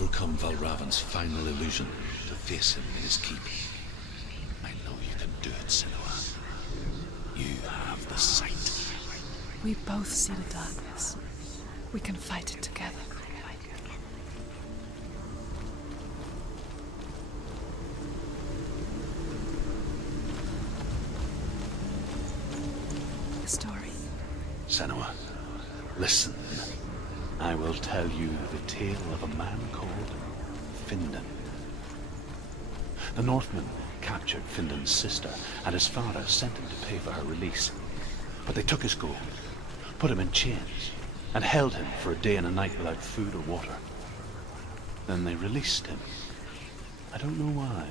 overcome Valravan's final illusion to face him in his keep. I know you can do it, Senua. You have the sight. We both see the darkness. We can fight it together. The story. Senua, listen. I will tell you the tale of a man called Findan. The Northmen captured Findan's sister, and his father sent him to pay for her release. But they took his gold, put him in chains, and held him for a day and a night without food or water. Then they released him. I don't know why.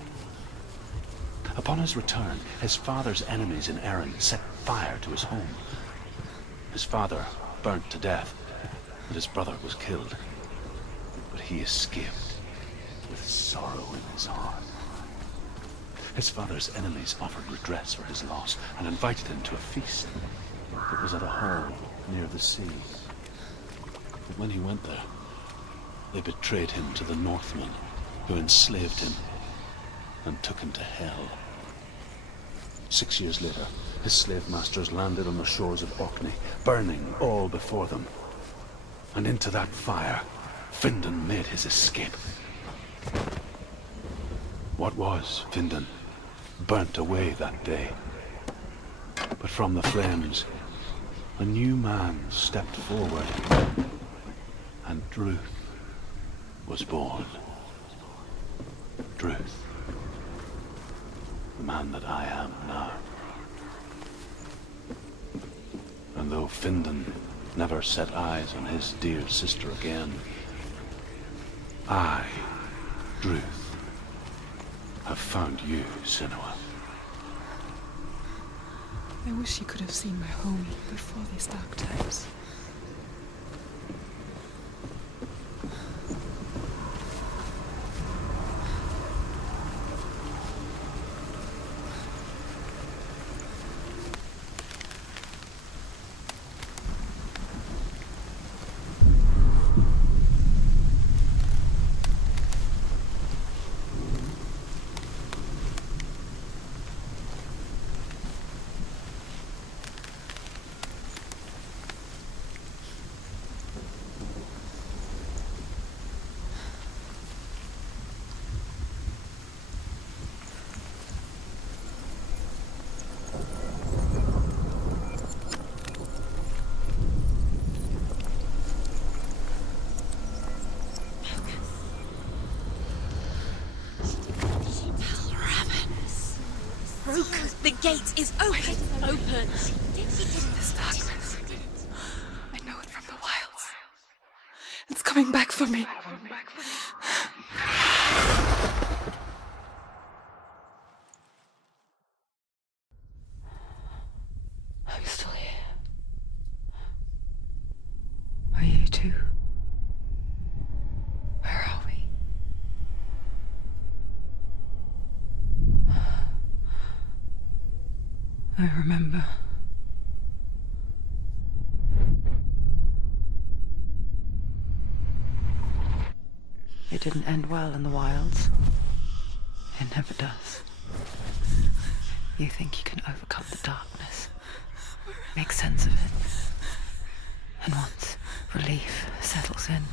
Upon his return, his father's enemies in Erin set fire to his home. His father burnt to death, and his brother was killed. But he escaped with sorrow in his heart. His father's enemies offered redress for his loss and invited him to a feast. It was at a hall near the sea. But when he went there, they betrayed him to the Northmen, who enslaved him and took him to hell. 6 years later, his slave masters landed on the shores of Orkney, burning all before them. And into that fire, Findan made his escape. What was Findan burnt away that day. But from the flames, a new man stepped forward, and Druth was born. Druth, the man that I am now. And though Findan never set eyes on his dear sister again, I, Druth, have found you, Senua. I wish you could have seen my home before these dark times. The gate is open. Open. This darkness. I know it from the wilds. It's coming back for me. I'm still here. Are you too? Where are we? I remember. It didn't end well in the wilds. It never does. You think you can overcome the darkness, make sense of it, and once relief settles in,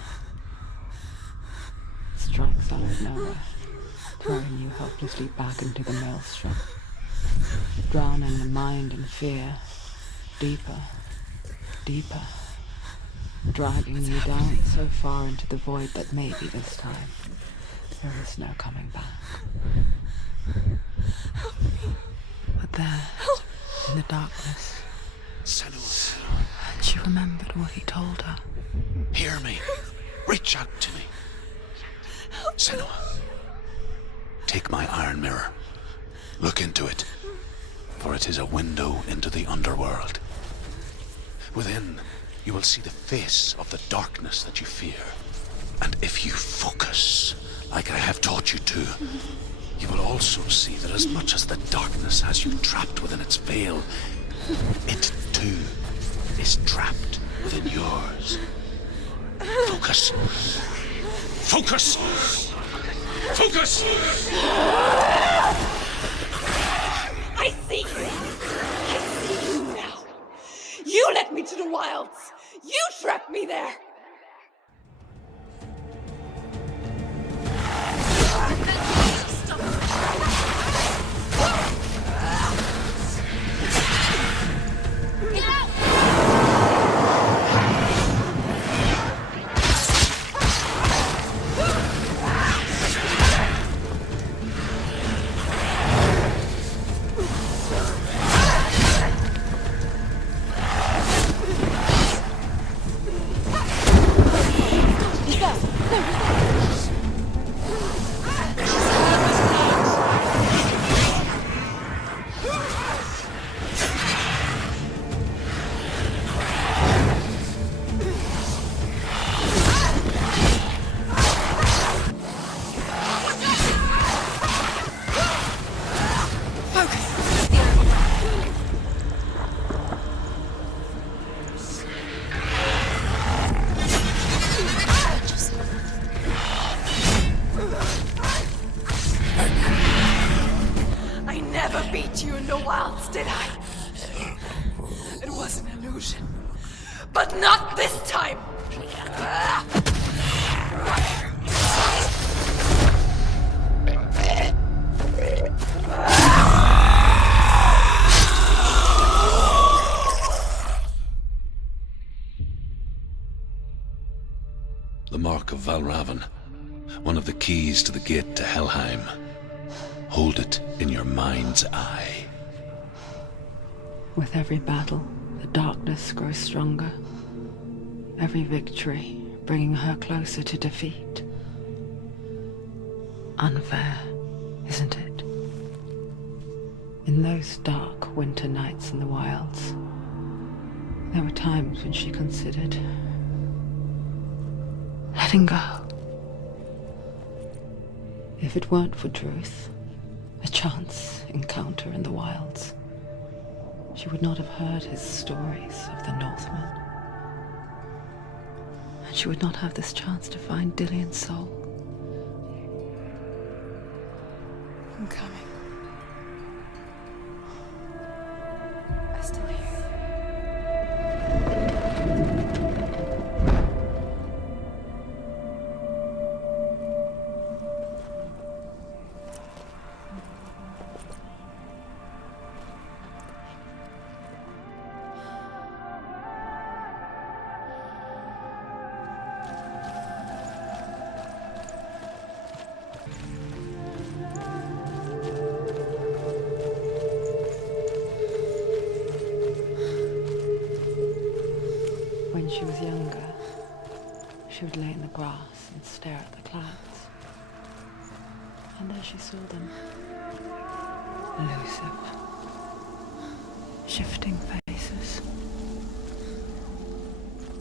it strikes out of nowhere, throwing you helplessly back into the maelstrom, drowning the mind in fear, deeper, deeper, dragging you down so far into the void that maybe this time there is no coming back. But there, in the darkness, Senua, and she remembered what he told her. hear me. Reach out to me. Senua, take my iron mirror. Look into it, for it is a window into the underworld. Within, you will see the face of the darkness that you fear. And if you focus, like I have taught you to, you will also see that as much as the darkness has you trapped within its veil, it too is trapped within yours. Focus. Focus! Focus! I see you! I see you now! You led me to the wilds! You trapped me there! Did I? It was an illusion. But not this time! The Mark of Valravan. One of the keys to the gate to Helheim. Hold it in your mind's eye. With every battle, the darkness grows stronger. Every victory bringing her closer to defeat. Unfair, isn't it? In those dark winter nights in the wilds, there were times when she considered letting go. If it weren't for Druth, a chance encounter in the wilds, she would not have heard his stories of the Northmen. And she would not have this chance to find Dillion's soul. I'm coming. I still hear you. When she was younger, she would lay in the grass and stare at the clouds. And there she saw them, elusive, shifting faces.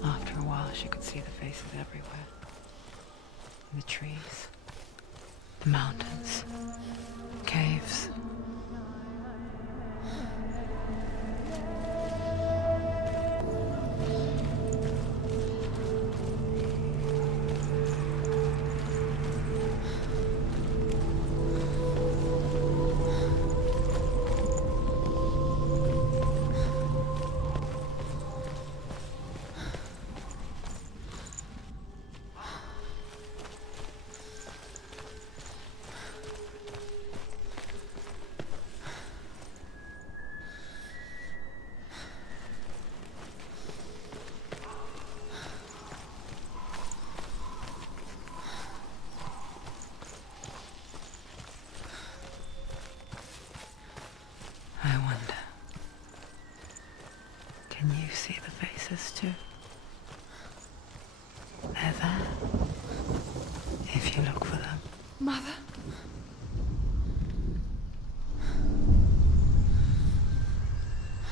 After a while, she could see the faces everywhere. In the trees, the mountains, caves. I wonder, can you see the faces too? They're there, if you look for them. Mother?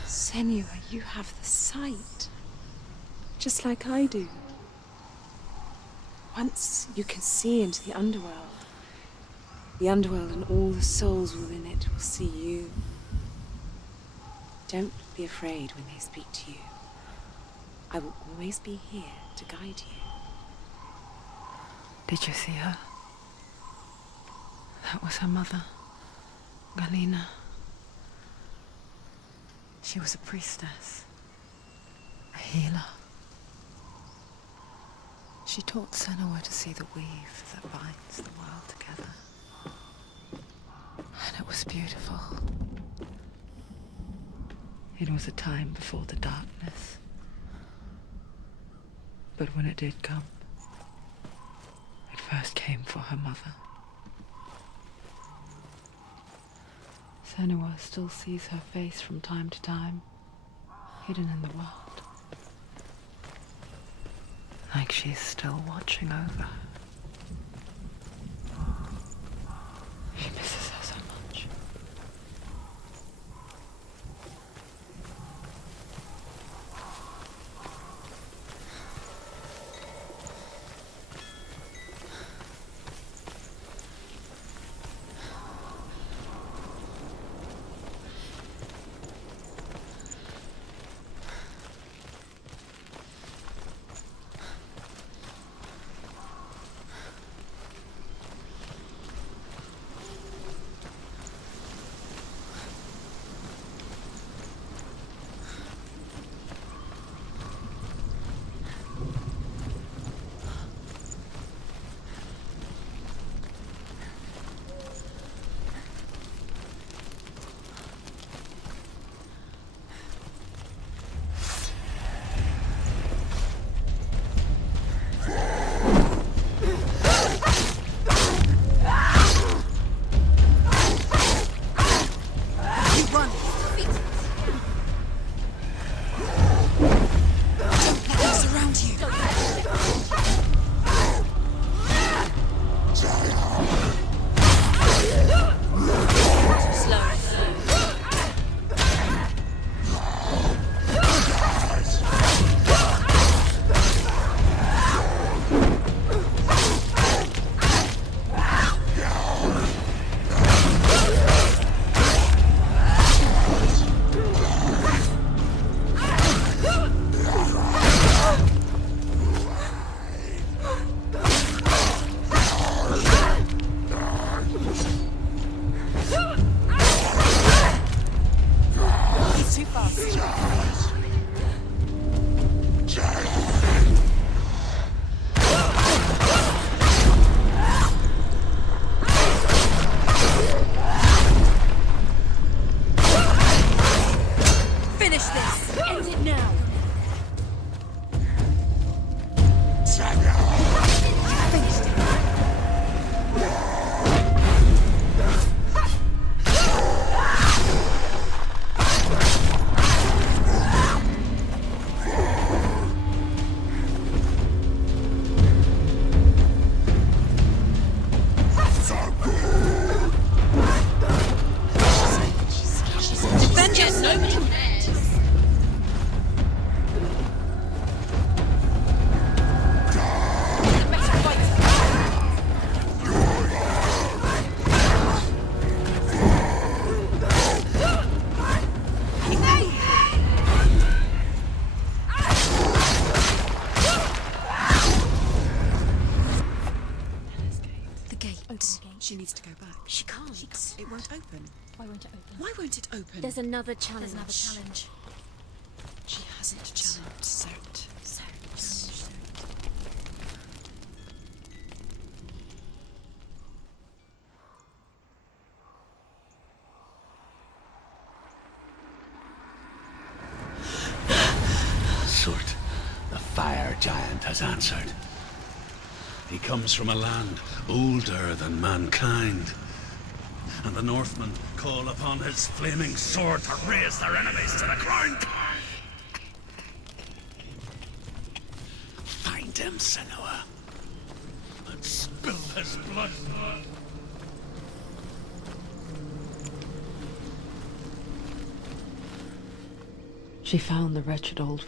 Senua, you have the sight. Just like I do. Once you can see into the underworld and all the souls within it will see you. Don't be afraid when they speak to you. I will always be here to guide you. Did you see her? That was her mother, Galina. She was a priestess, a healer. She taught Senua to see the weave that binds the world together. And it was beautiful. It was a time before the darkness. But when it did come, it first came for her mother. Senua still sees her face from time to time, hidden in the world. Like she's still watching over her. She misses her so much. She needs to go back. She can't. It won't open. Why won't it open? Why won't it open? There's another challenge. She hasn't challenged Cert. Sort, the fire giant has answered. He comes from a land older than mankind, and the Northmen call upon his flaming sword to raise their enemies to the ground. Find him, Senua, and spill his blood. She found the wretched old